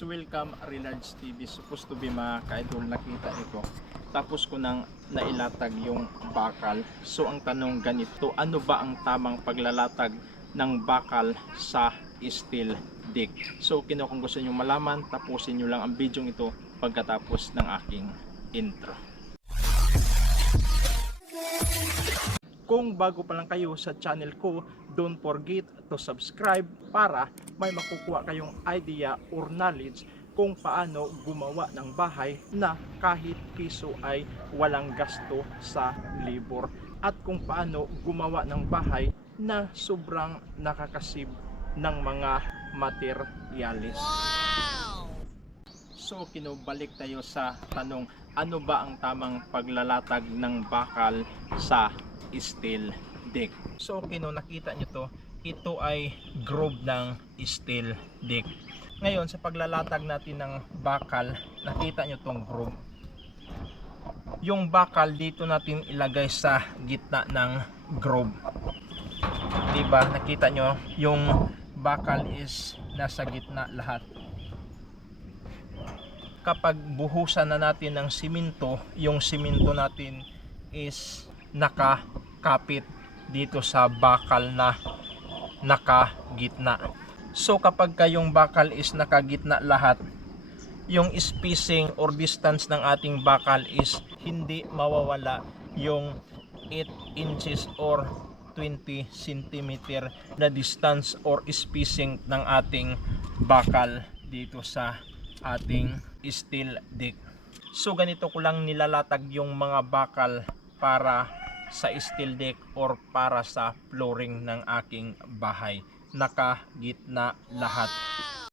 So welcome Relards TV. Supposed to be mga ka-idol nakita ito. Tapos ko nang nailatag yung bakal. So ang tanong ganito, ano ba ang tamang paglalatag ng bakal sa steel deck? So kino kung gusto nyo malaman, tapusin nyo lang ang video ito pagkatapos ng aking intro. Kung bago pa lang kayo sa channel ko, don't forget to subscribe para may makukuha kayong idea or knowledge kung paano gumawa ng bahay na kahit piso ay walang gasto sa labor at kung paano gumawa ng bahay na sobrang nakakasib ng mga materyales. So kinubalik tayo sa tanong ano ba ang tamang paglalatag ng bakal sa steel deck. So kino nakita nyo to, ito ay groove ng steel deck. Ngayon sa paglalatag natin ng bakal, nakita nyo tong groove. Yung bakal dito natin ilagay sa gitna ng groove. Diba? Nakita nyo yung bakal is nasa gitna lahat kapag buhusan na natin ng siminto, yung siminto natin is nakakapit dito sa bakal na nakagitna. So kapag kayong bakal is nakagitna lahat, yung spacing or distance ng ating bakal is hindi mawawala yung 8 inches or 20 cm na distance or spacing ng ating bakal dito sa ating steel deck. So ganito ko lang nilalatag yung mga bakal para sa steel deck or para sa flooring ng aking bahay. Nakagitna lahat.